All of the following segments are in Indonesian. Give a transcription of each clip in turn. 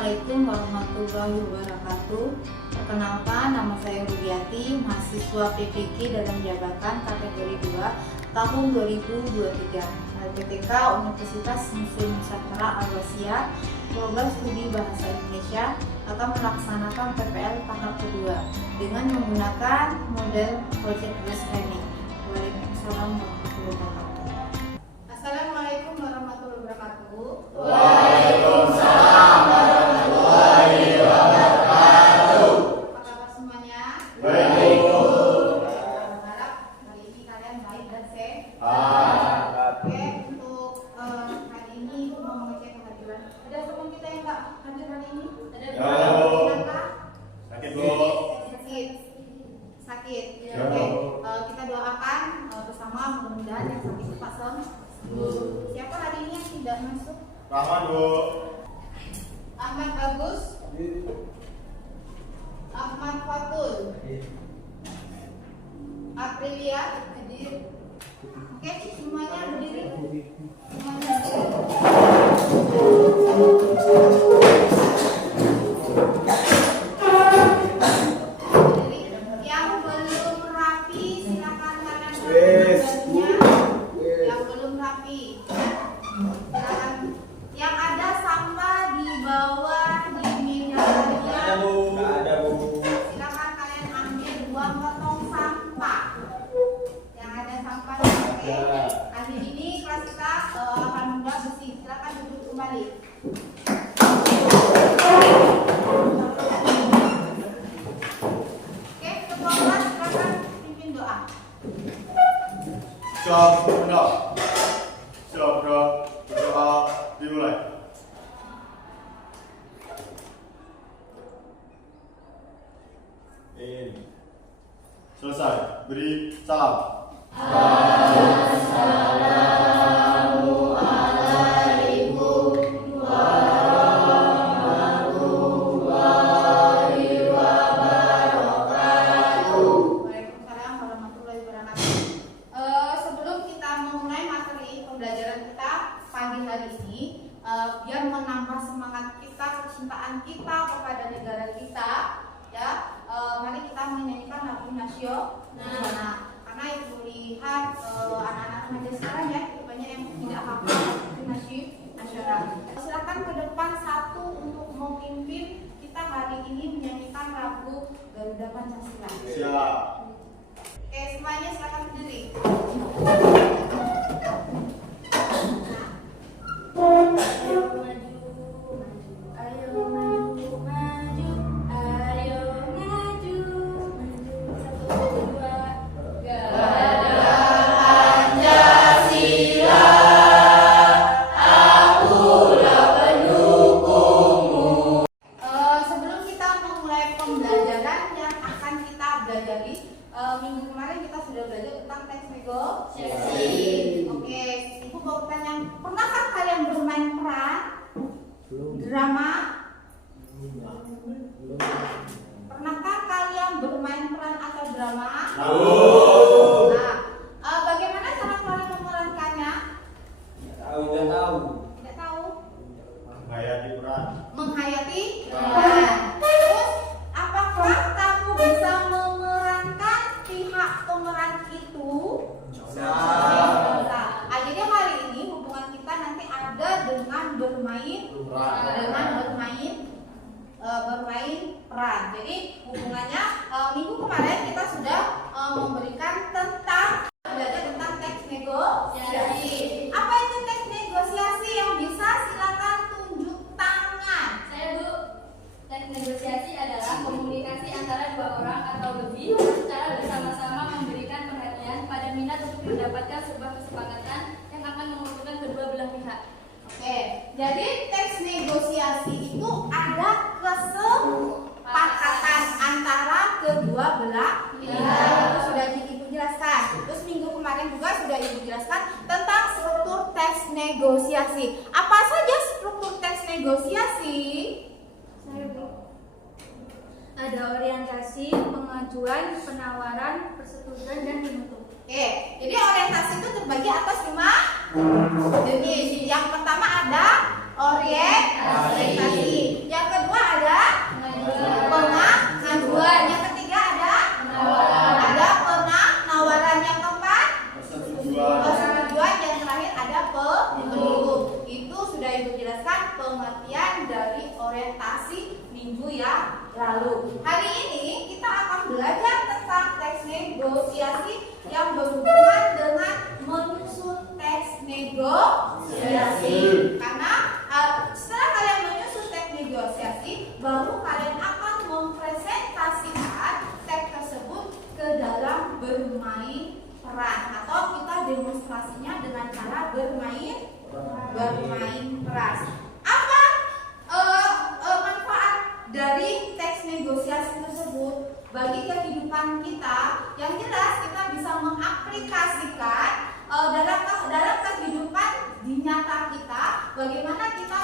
Assalamualaikum warahmatullahi wabarakatuh. Perkenalkan, nama saya Rudiati, mahasiswa PPK dalam jabatan kategori 2 tahun 2023 LPTK Universitas Muslim Nusantara Al-Wasiyah. Program studi Bahasa Indonesia akan melaksanakan PPL tahap kedua dengan menggunakan model project based learning. Waalaikumsalam warahmatullahi wabarakatuh. Assalamualaikum warahmatullahi wabarakatuh. Waalaikumsalam warahmatullahi wabarakatuh. Apa kabar semuanya? Baik. Harap hari ini kalian baik dan sehat. Oke, untuk hari ini Ibu mau mengecek kehadiran. Ada teman kita yang nggak hadir hari ini? Ada. Kenapa? Sakit, Bu. Sakit. Ya. Oke, kita doakan bersama, mudah-mudahan yang sakit cepat sembuh. Siapa hari ini yang tidak masuk? Rahman, Bu. Ahmad Bagus, Ahmad Fatul, Aprilia hadir. Oke, semuanya berdiri. Semuanya berdiri. Yang belum rapi silakan kanan bajunya. Yang belum rapi silakan. Yang ada sampah di bawah di meja kalian, Ada, Bu. silakan kalian ambil buang potong sampah. Yang ada sampah di bawah. Hari ini kelas kita alhamdulillah bersih. Silakan duduk kembali. Oke, ketua kelas silakan pimpin doa. Siap, Bro. Siap, Bro. Berdoa dimulai. Ini. Selesai. Beri salam. Waalaikumsalam warahmatullahi wabarakatuh. Sebelum kita memulai materi pembelajaran kita pagi hari ini, biar menambah semangat kita, kecintaan kita kepada negara kita, ya, mari kita menyanyikan lagu nasional. Karena ibu lihat anak-anak remaja sekarang ya, itu banyak yang tidak hafal lagu nasional. Silakan ke depan satu untuk memimpin kita hari ini menyanyikan lagu Garuda Pancasila. Siap. Oke, semuanya silakan berdiri. Ayo maju, maju, ayo maju, maju, satu, dua, Garuda Pancasila, akulah pendukungmu. Sebelum kita memulai pembelajaran yang akan kita pelajari, minggu kemarin kita sudah belajar tentang teks negosiasi. Oke, Ibu mau bertanya, pernahkah kalian bermain peran drama? Pernahkah kalian bermain peran atau drama? Nah, bagaimana cara kalian memerankannya? Tidak tahu. Menghayati peran. Menghayati peran. Terus, apakah kamu bisa memerankan pihak pemeran itu? Bisa. Jadi hari ini hubungan kita nanti ada dengan bermain peran. Jadi hubungannya minggu kemarin kita sudah memberikan tentang belajar tentang teks negosiasi. Apa itu teks negosiasi? Yang bisa silakan tunjuk tangan. Saya, Bu. Teks negosiasi adalah komunikasi antara dua orang atau lebih secara bersama-sama memberikan perhatian pada minat untuk mendapatkan sebuah kesepakatan yang akan menguntungkan kedua belah pihak. Oke, jadi teks negosiasi itu ada kesepakatan antara kedua belah pihak. Itu sudah Ibu jelaskan. Terus minggu kemarin juga sudah Ibu jelaskan tentang struktur teks negosiasi. Apa saja struktur teks negosiasi? Saya, Bu. Ada orientasi, pengajuan, penawaran, persetujuan, dan penutup. Oke, jadi orientasi itu terbagi atas 5 jenis. Yang pertama ada orientasi. Yang negosiasi yang berhubungan dengan menyusun teks negosiasi. Karena setelah kalian menyusun teks negosiasi, baru kalian akan mempresentasikan teks tersebut ke dalam bermain peran, atau kita demonstrasinya dengan cara bermain peran. Apa manfaat dari teks negosiasi tersebut bagi kehidupan kita? Yang jelas kita bisa mengaplikasikan dalam kehidupan di nyata kita, bagaimana kita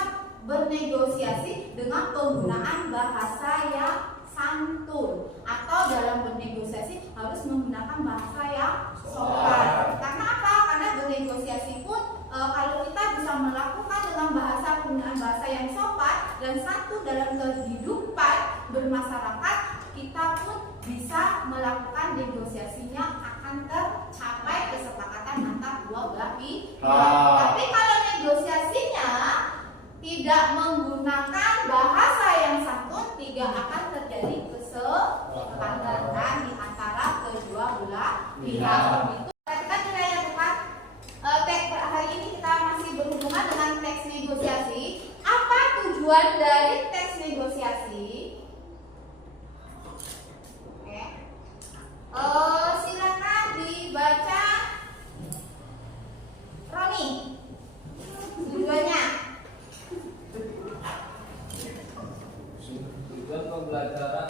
bernegosiasi dengan penggunaan bahasa yang santun, atau dalam bernegosiasi harus menggunakan bahasa yang sopan. Karena apa? Karena bernegosiasi pun kalau kita bisa melakukan dengan penggunaan bahasa yang sopan dan santun dalam kehidupan bermasyarakat, kita pun bisa melakukan negosiasinya akan tercapai kesepakatan antara dua belah pihak. Tapi kalau negosiasinya tidak menggunakan bahasa yang santun, tidak akan terjadi kesepakatan di antara kedua belah pihak. Itu perhatikan nilai yang tepat. Hari ini kita masih berhubungan dengan teks negosiasi. Apa tujuan dari teks negosiasi? Oke. Silakan dibaca, Roni. Tujuannya. Tujuan pembelajaran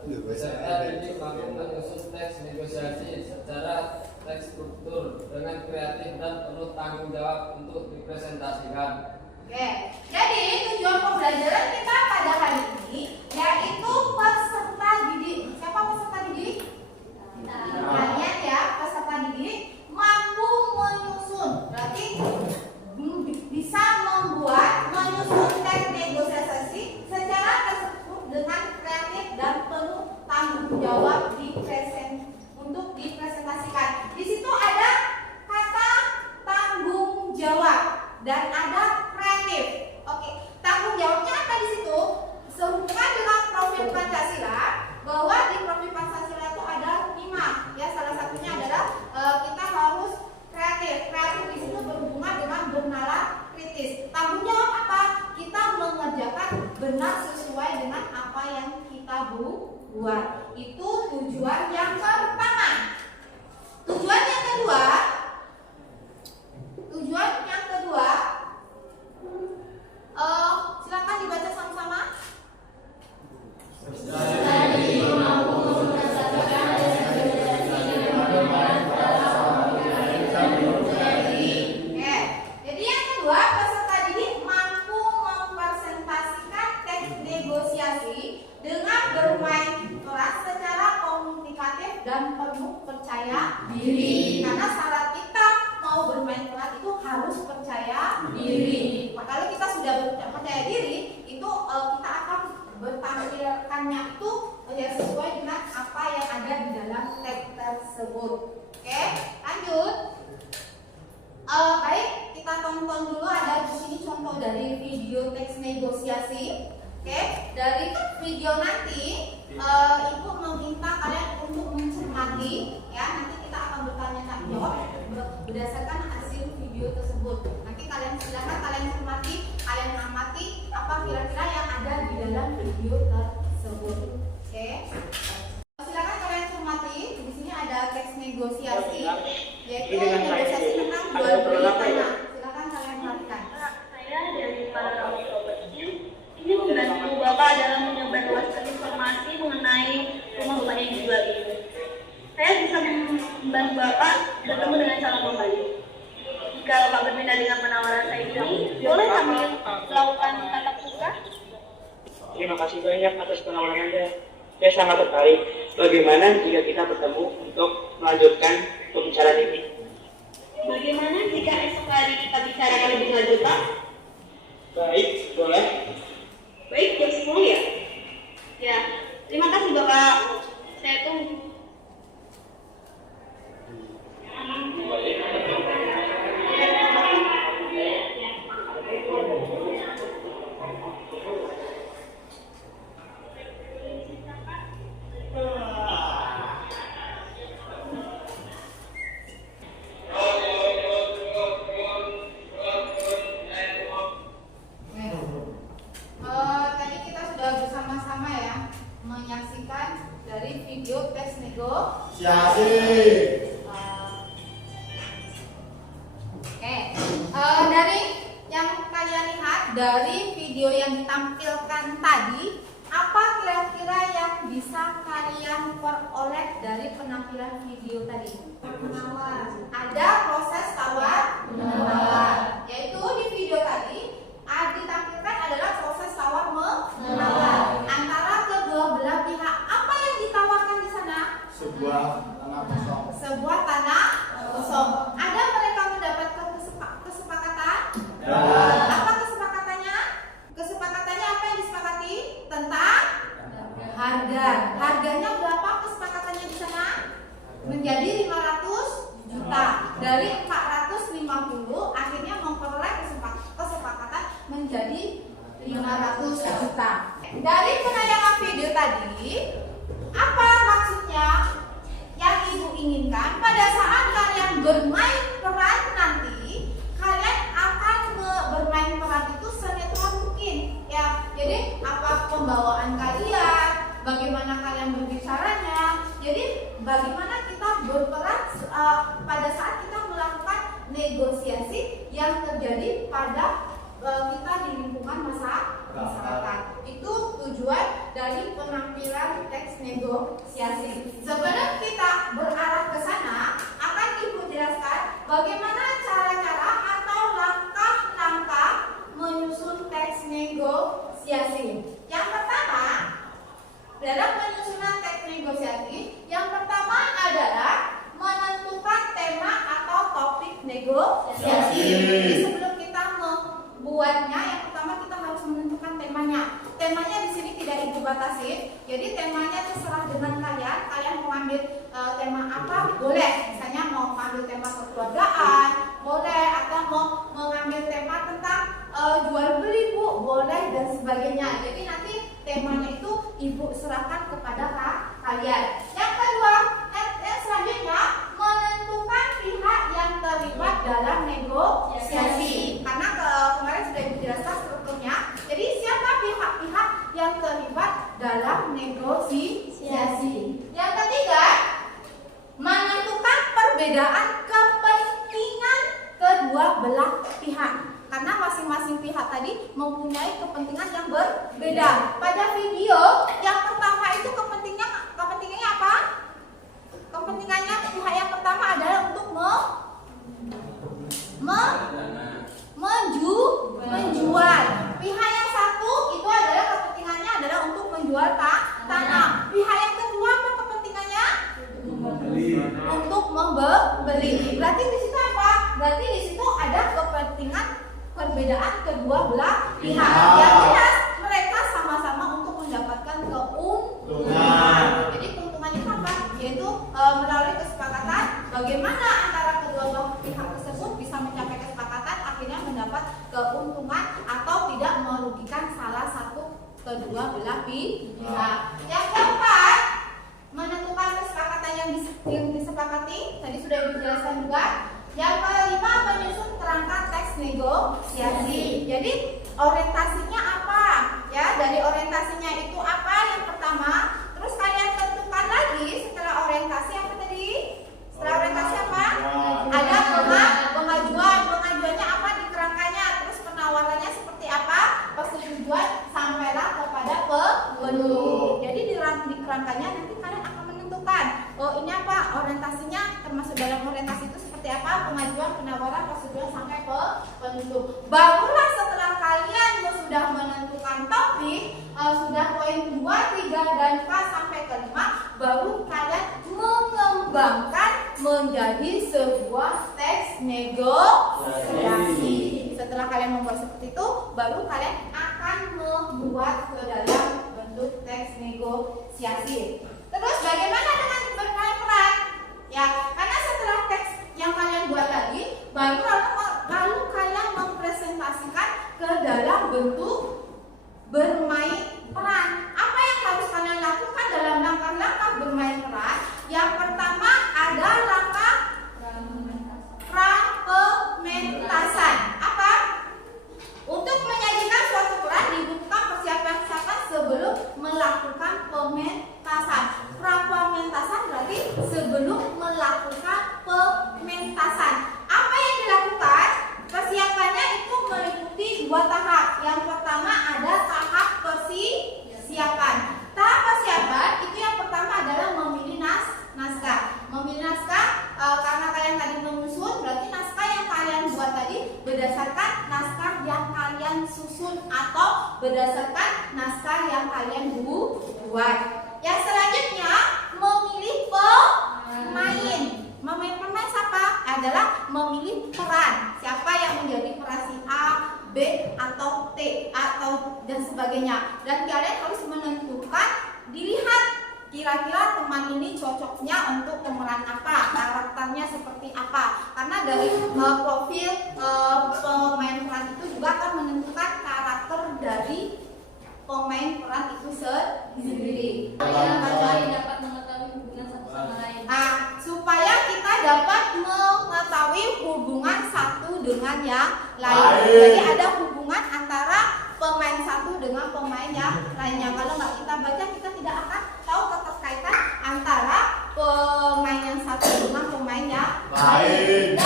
peserta didik mampu menyusun teks negosiasi secara terstruktur dengan kreatif dan penuh tanggung jawab untuk dipresentasikan. Oke, jadi tujuan pembelajaran kita pada hari ini yaitu peserta didik. Siapa peserta didik? Kalian ya, peserta didik mampu menyusun. Berarti bisa menyusun teks negosiasi secara terstruktur dengan kreatif dan penuh tanggung jawab untuk dipresentasikan. Di situ ada kata tanggung jawab dan ada kreatif. Oke, tanggung jawabnya apa di situ? Sehubungan dengan profil Pancasila, bahwa di profil Pancasila itu ada 5. Ya, salah satunya adalah kita harus kreatif. Kreatif di situ berhubungan dengan bernalar kritis. Tanggung jawab apa? Kita mengerjakan benar sesuai dengan apa yang kita buat. Itu tujuan yang pertama. Tujuan yang kedua, silakan dibaca sama-sama. Jadi yang kedua, peserta didik mampu mempresentasikan teks negosiasi dengan bermain keras secara komunikatif dan penuh percaya diri. Karena syarat kita mau bermain keras itu harus percaya diri. Kalau kita sudah percaya diri, itu kita akan bertampilkannya itu sesuai dengan apa yang ada di dalam teks tersebut. Oke, lanjut. Baik, kita tonton dulu, ada di sini contoh dari video teks negosiasi. Oke, dari video nanti Ibu meminta kalian untuk mencermati, ya. Nanti kita akan bertanya jawab berdasarkan hasil video tersebut. Nanti kalian silakan kalian cermati, kalian amati apa kira-kira yang ada di dalam video tersebut. Oke. Silakan kalian cermati. Di sini ada teks negosiasi, yaitu negosiasi tentang jual beli tanah. Silakan kalian perhatikan. Saya dari para orang ini membantu Bapak dalam menyebarluaskan informasi mengenai rumah-rumah yang dijual ini. Saya bisa membantu Bapak bertemu dengan calon pembeli. Jika Bapak berbeda dengan penawaran saya ini, boleh kami melakukan tatap muka? Terima kasih banyak atas penawaran Anda. Saya sangat tertarik. Bagaimana jika kita bertemu untuk melanjutkan pembicaraan ini? Bagaimana jika esok hari kita bicarakan lebih lanjut, Pak? Baik, boleh. Baik, jam 10 ya? Ya, terima kasih Bapak. Saya tunggu. Dari yang kalian lihat dari video yang ditampilkan tadi, apa kira-kira yang bisa kalian peroleh dari penampilan video tadi? Ada proses tawar-menawar, yaitu di video tadi ditampilkan adalah proses tawar-menawar antara kedua belah pihak. Apa yang ditawarkan di sana? Sebuah tanah kosong. Sebuah tanah kosong. Ada mereka mendapatkan kesepakatan? Apa kesepakatannya? Kesepakatannya apa yang disepakati? Tentang harga. Harganya berapa kesepakatannya di sana? Menjadi 500 juta. Dari 450 akhirnya memperoleh kesepakatan menjadi 500 juta. Dari penayangan video tadi, apa maksudnya? Yang ibu inginkan pada saat kalian bermain peran nanti, kalian akan bermain peran itu senetral mungkin, ya. Jadi apa pembawaan kalian, bagaimana kalian berbicaranya, jadi bagaimana kita berperan pada saat kita melakukan negosiasi yang terjadi pada kita di lingkungan masyarakat. Itu tujuan dari penampilan teks negosiasi. Sebelum kita berarah ke sana, akan ibu jelaskan bagaimana cara-cara atau langkah-langkah menyusun teks negosiasi. Yang pertama, dalam penyusunan teks negosiasi, yang pertama adalah menentukan tema atau topik negosiasi. Jadi sebelum kita membuatnya, yang pertama kita harus menentukan temanya. Temanya di sini tidak ibu batasi. Jadi temanya terserah dengan kalian. Kalian mau ambil tema apa? Boleh. Misalnya mau ambil tema kekeluargaan, boleh. Atau mau mengambil tema tentang jual beli, Bu, boleh, dan sebagainya. Jadi nanti temanya itu ibu serahkan kepada kalian. Yang kedua, yang selanjutnya menentukan pihak yang terlibat dalam negosiasi. Karena kemarin sudah ibu jelaskan strukturnya. Jadi siapa pihak-pihak yang terlibat dalam negosiasi? Yang ketiga, menentukan perbedaan kepentingan kedua belah pihak. Karena masing-masing pihak tadi mempunyai kepentingan yang berbeda. Pada video yang pertama itu kepentingannya apa? Kepentingannya pihak yang pertama adalah untuk menjual. Pihak yang satu itu adalah kepentingannya adalah untuk menjual tanah. Pihak yang kedua apa kepentingannya? Untuk membeli. Berarti di situ apa? Berarti di situ ada kepentingan perbedaan kedua belah pihak. Yang jelas mereka sama-sama untuk mendapatkan keuntungan. Jadi keuntungan itu apa? Yaitu melalui kesepakatan bagaimana antara kedua belah pihak tersebut bisa mencapai kesepakatan akhirnya mendapat keuntungan atau tidak merugikan salah satu kedua belah pihak. Yang keempat, menentukan kesepakatan yang disepakati. Tadi sudah dijelaskan juga. Yang kelima, menyusun kerangka teks negosiasi. Jadi orientasinya apa? Ya, dari orientasinya itu apa? Yang pertama, terus kalian tentukan lagi setelah orientasi apa tadi? Setelah orientasi apa? Ada pengajuannya apa di kerangkanya? Terus penawarannya seperti apa? Persetujuan sampailah kepada penuh. Jadi di kerangkanya nanti kalian akan menentukan. Oh, ini apa? Orientasinya termasuk dalam orientasi itu seperti apa? Pengajuan, penawaran, persetujuan sampai penutup. Barulah setelah kalian sudah menentukan topik, sudah poin 2, 3, dan 4 sampai ke 5, baru kalian mengembangkan menjadi sebuah teks negosiasi. Setelah kalian membuat seperti itu, baru kalian akan membuat ke dalam bentuk teks negosiasi. Terus bagaimana dengan bermain peran? Ya, karena setelah teks yang kalian buat tadi, lalu kalian mempresentasikan ke dalam bentuk bermain peran. Apa yang harus kalian lakukan dalam langkah-langkah bermain peran? Yang pertama ada langkah pra-pementasan. Apa? Untuk menyajikan suatu peran dibutuhkan persiapan sebelum melakukan pementasan. Pra-pementasan berarti sebelum melakukan berdasarkan naskah yang kalian buat. Yang selanjutnya memilih pemain. Memilih pemain siapa? Adalah memilih peran. Siapa yang menjadi peran si A, B atau T atau dan sebagainya. Dan kalian harus menentukan, dilihat kira-kira teman ini cocoknya untuk pemeran apa, karakternya seperti apa. Karena dari profil pemain peran itu juga akan menentukan karakter dari pemain peran itu sendiri. Supaya dapat mengetahui hubungan satu sama lain. Supaya kita dapat mengetahui hubungan satu dengan yang lain. Jadi ada hubungan antara pemain satu dengan pemain yang lainnya. Kalau nggak kita baca, kita tidak akan tahu keterkaitan antara pemain yang satu dengan pemain yang lain.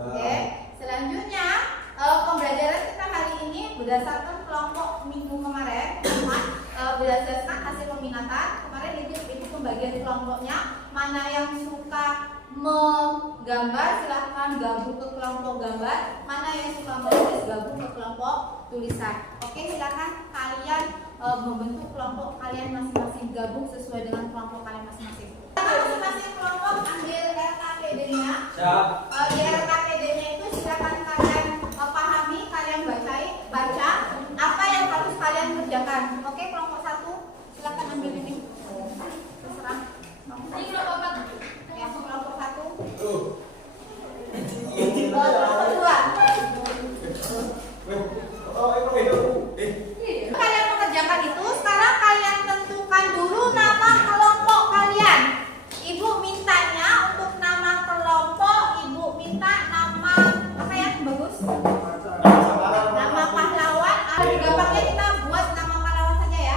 Oke. Selanjutnya pembelajaran kita hari ini berdasarkan kelompok minggu kemarin, berdasarkan hasil peminatan kemarin itu pembagian kelompoknya. Mana yang suka menggambar silahkan gabung ke kelompok gambar, mana yang suka menulis gabung ke kelompok tulisan. Oke, silahkan kalian membentuk kelompok kalian masing-masing, gabung sesuai dengan kelompok kalian masing-masing. Masing-masing kelompok ambil RKPD-nya. Di RKPD-nya itu silahkan kalian pahami, kalian baca apa yang harus kalian kerjakan. Oke, kelompok 1 silahkan ambil ini. Terserah. Ini kelompok 4. Ya, kelompok 1. Kelompok 2. Kalian mengerjakan itu, sekarang kalian tentukan dulu nama kelompok kalian. Ibu mintanya untuk nama kelompok, ibu minta nama apa yang bagus? Nama pahlawan. Gampangnya kita buat nama pahlawan saja ya.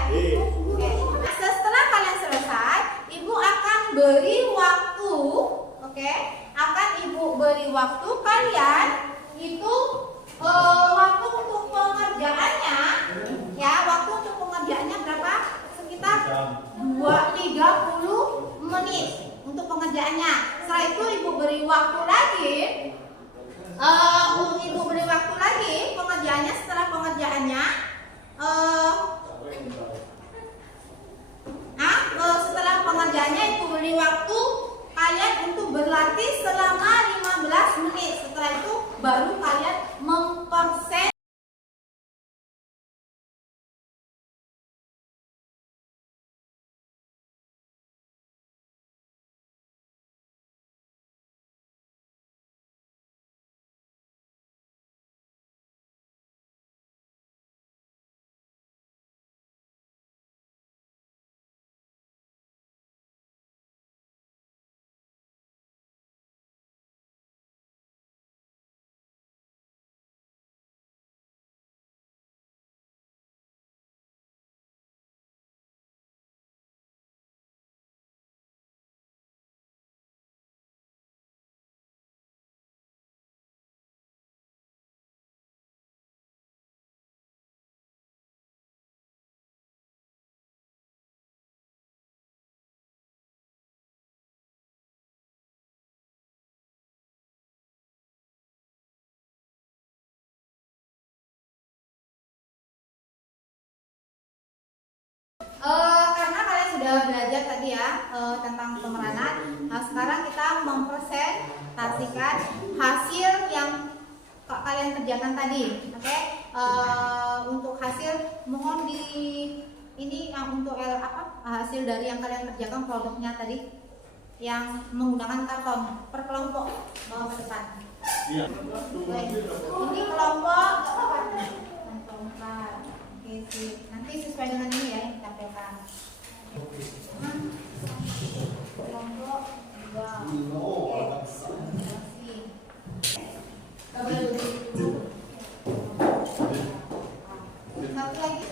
Oke. Setelah kalian selesai, ibu akan beri waktu, oke? Akan ibu beri waktu kalian itu waktu untuk pengerjaannya, ya, waktu untuk pengerjaannya berapa? Sekitar 30 menit untuk pengerjaannya. Setelah itu ibu beri waktu lagi, pengerjaannya. Setelah pengerjaannya, setelah pengerjaannya ibu beri waktu kalian untuk berlatih selama 15 menit. Setelah itu baru kalian mempersen. Karena kalian sudah belajar tadi ya tentang pemeranan, sekarang kita mempresentasikan hasil yang kalian kerjakan tadi. Oke, untuk hasil mohon di ini yang untuk hasil dari yang kalian kerjakan produknya tadi yang menggunakan karton per kelompok bawa ke depan. Iya. Ini kelompok kelompok. Oke, sip. Nanti sesuai dengan ini ya yang ditampilkan. Kelompok 2. Oke. Satu lagi.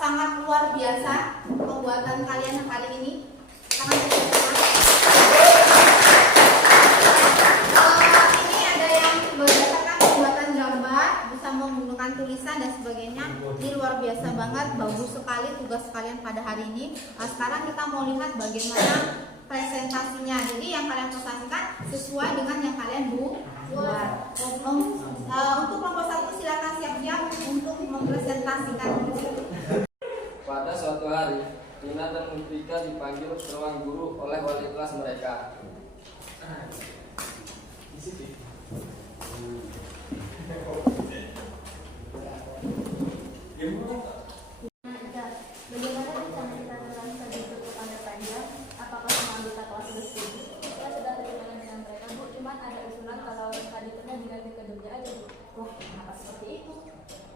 Sangat luar biasa pembuatan kalian hari ini. Sangat sempurna. Ini ada yang berdasarkan pembuatan gambar, bisa menggunakan tulisan dan sebagainya. Ini luar biasa banget, bagus sekali tugas kalian pada hari ini. Sekarang kita mau lihat bagaimana presentasinya. Jadi yang kalian presentasikan sesuai dengan yang kalian buat. Untuk kelompok 1 silakan siap-siap untuk mempresentasikan. Pada suatu hari, Tina dan Mutika dipanggil ke ruang guru oleh wali kelas mereka. Bagaimana rencana kita dalam studi kepada panjang? Apakah semua anggota kelas sudah setuju? Saya sudah berkenalan dengan mereka, Bu. Cuman ada usulan kalau studi turnya diganti ke Jogja aja, Bu. Wah, kenapa seperti itu?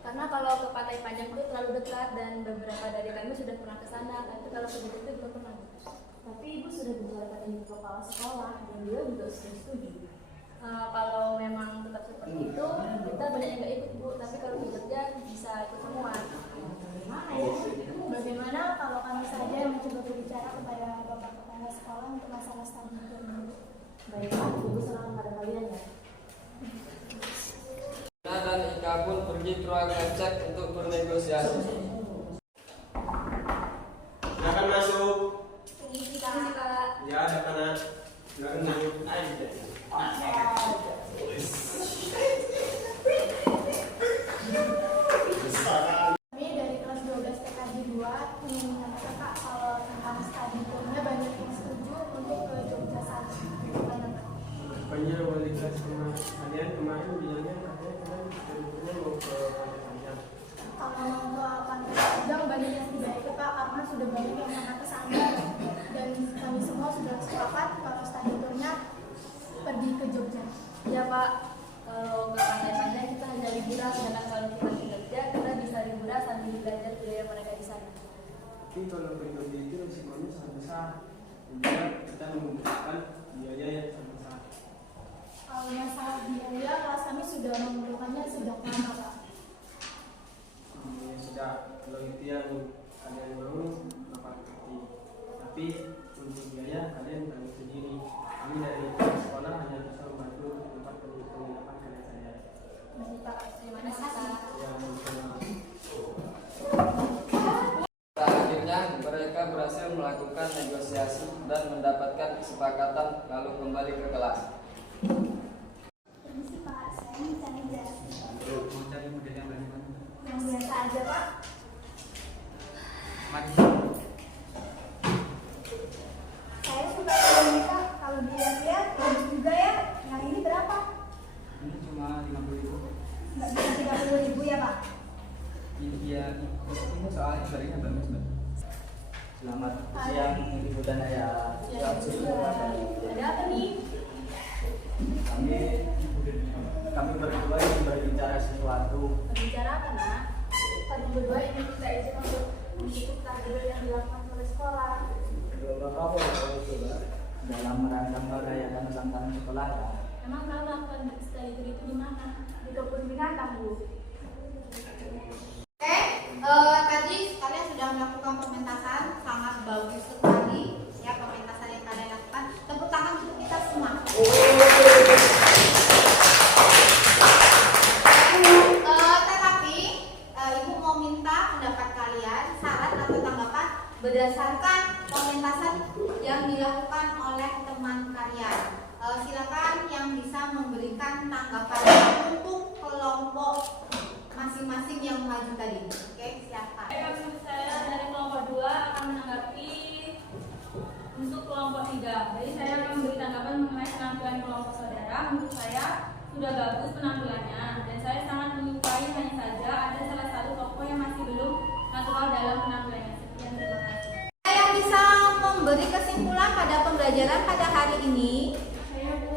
Karena kalau ke Pantai Panjang itu terlalu dekat dan beberapa dari kami sudah pernah ke sana. Tapi kalau ke Jogja itu belum pernah. Tapi Ibu sudah bicarakan ini ke kepala sekolah dan dia juga sudah setuju. Kalau memang tetap seperti itu, kita banyak yang nggak ikut, Bu. Tapi kalau di Jogja bisa ikut semua. Bagaimana kalau kami saja yang mencoba berbicara kepada bapak kepala sekolah untuk masalah studi itu? Baiklah, Ibu serahkan pada kalian ya. Tina dan Ika pun pergi ke ruang cek untuk bernegosiasi. Silakan masuk. Permisi Kak. Ya, ada mana? Silakan masuk. Kami dari kelas 12 TKJ 2 ingin menyampaikan Kak kalau tentang studi tournya banyak yang setuju untuk ke Jogja saja. Rupanya wali kelas kalian kemarin bilangnya katanya kalian sebetulnya mau ke Pantai Panjang. Kalau mau ke Pantai Panjang banyak yang tidak ikut Kak karena sudah banyak yang pernah ke sana dan kami semua sudah sepakat kalau studi tournya pergi ke Jogja. Ya Pak, kalau ke Pantai Panjang kita hanya liburan, sedangkan kalau kita ke Jogja kita bisa liburan sambil belajar budaya mereka di sana. Tapi kalau ke Jogja itu resikonya sangat besar. Juga kita membutuhkan biaya yang sangat besar. Kalau masalah biaya kelas kami sudah memerlukannya sejak lama Kak. Ya sudah, kalau itu yang kalian mau, bapak ngerti. Tapi untuk biaya kalian tanggung sendiri. Kami dari sekolah hanya bisa membantu tempat penginapan kalian saja. Masih Pak, terima kasih Pak. Ya, sama. Pada akhirnya mereka berhasil melakukan negosiasi dan mendapatkan kesepakatan lalu kembali ke kelas. Permisi Pak, saya mencari jas. Mau cari model yang bagaimana? Yang biasa aja Pak. Saya suka ini Kak, kalau dilihat-lihat bagus juga ya. Yang ini berapa? Ini cuma 50.000. Nggak bisa 30.000 ya Pak? Iya, ini soalnya baliknya bagus Mbak. Selamat siang Ibu dan Ayah. Ya, ada apa nih? Kami berdua ingin berbicara sesuatu. Berbicara apa nak? Kami berdua ingin minta izin untuk mengikuti takbir yang dilakukan oleh sekolah. Dalam rangka merayakan ulang tahun sekolah ya. Emang kau melakukan studi tour itu di mana? Di kebun binatang Bu. Oke, tadi kalian sudah melakukan pementasan, sangat bagus sekali ya pementasan yang kalian lakukan. Tepuk tangan untuk kita semua. Tetapi Ibu mau minta pendapat kalian, saran atau tanggapan berdasarkan pementasan yang dilakukan oleh teman kalian. Silakan yang bisa memberikan tanggapan untuk kelompok masing-masing yang maju tadi. Oke, silakan. Saya dari kelompok 2 akan menanggapi untuk kelompok 3. Jadi saya akan memberi tanggapan mengenai penampilan kelompok saudara. Menurut saya sudah bagus penampilannya dan saya sangat menyukai, hanya saja ada salah satu tokoh yang masih belum natural dalam penampilannya. Sekian, terima kasih. Yang bisa memberi kesimpulan pada pembelajaran pada hari ini. Saya Bu.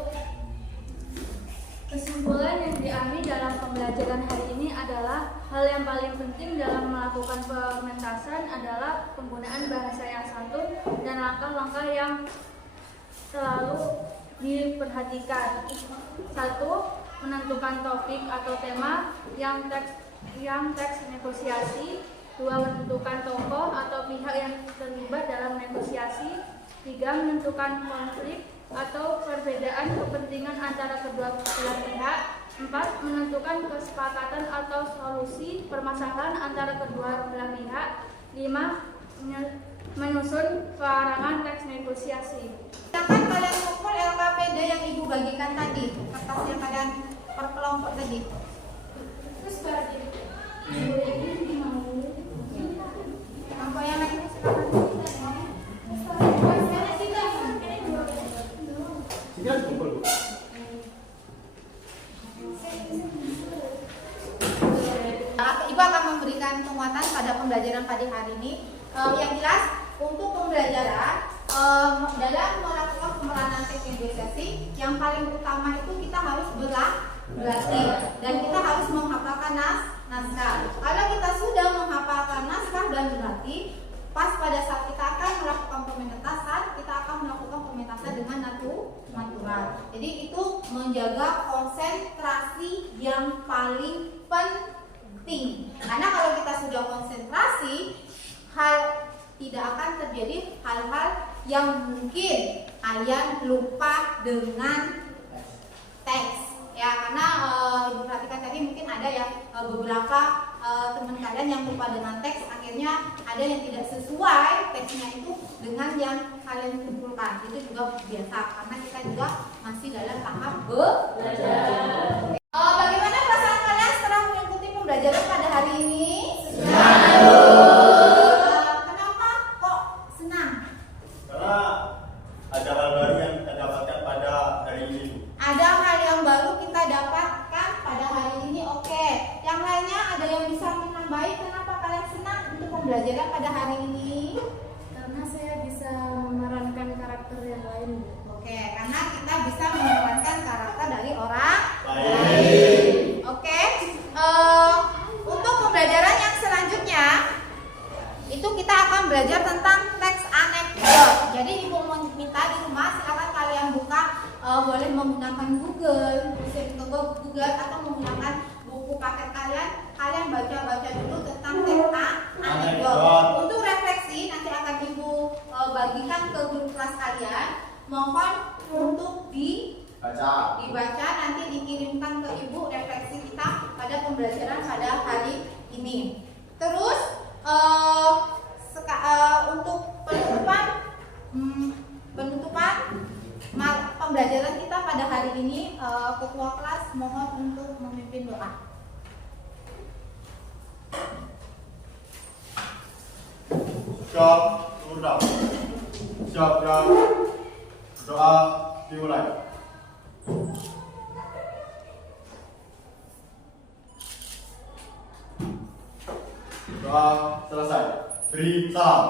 Kesimpulan yang diambil dalam pembelajaran hari ini adalah hal yang paling penting dalam melakukan pementasan adalah penggunaan bahasa yang santun dan langkah-langkah yang selalu diperhatikan. 1. Menentukan topik atau tema yang teks negosiasi. 2. Menentukan tokoh atau pihak yang terlibat dalam negosiasi. 3. Menentukan konflik atau perbedaan kepentingan antara kedua belah pihak. 4. Menentukan kesepakatan atau solusi permasalahan antara kedua belah pihak. 5. menyusun pelarangan teks negosiasi. Silakan kalian kumpul LKPD yang ibu bagikan tadi, kertas yang kalian per kelompok tadi. Terus berarti kelompok yang lain silakan. Tiga kumpul, Bu. Ibu akan memberikan penguatan pada pembelajaran pada hari ini. Yang jelas untuk pembelajaran dalam melakukan pemeranan teks negosiasi, yang paling utama itu kita harus berlatih dan kita harus menghafalkan naskah. Kalau kita sudah menghafalkan naskah dan berlatih, pas pada saat kita akan melakukan pementasan, kita akan melakukan pementasan dengan natural. Jadi itu menjaga konsentrasi yang paling penting. Karena kalau kita sudah konsentrasi, tidak akan terjadi hal-hal yang mungkin kalian lupa dengan teks. Ya, karena ibu perhatikan tadi mungkin ada yang beberapa teman kalian yang lupa dengan teks, akhirnya ada yang tidak sesuai teksnya itu dengan yang kalian kumpulkan. Itu juga biasa karena kita juga masih dalam tahap belajar. Bagaimana perasaan kalian setelah mengikuti pembelajaran pada hari ini? Kenapa kok senang? Karena ada hal baru yang kita dapatkan pada hari ini. Ada hal yang baru kita dapatkan pada hari ini. Oke. Yang lainnya ada yang bisa menambahi kenapa kalian senang untuk pembelajaran pada hari ini? Karena saya bisa memerankan karakter yang lain. Oke, karena kita bisa memerankan karakter dari orang Baik. Oke. Untuk pembelajaran yang selanjutnya itu kita akan belajar tentang teks anekdot. Jadi ibu minta di rumah silakan kalian buka, boleh menggunakan Google atau menggunakan buku paket kalian. Kalian baca dulu tentang teks anekdot. Untuk refleksi nanti akan ibu bagikan ke guru kelas kalian. Mohon untuk dibaca, nanti dikirimkan ke ibu refleksi kita pada pembelajaran pada hari ini. Terus untuk penutupan pembelajaran kita pada hari ini, ketua kelas mohon untuk memimpin doa. Siap, doa dimulai. Doa selesai. Beri salam.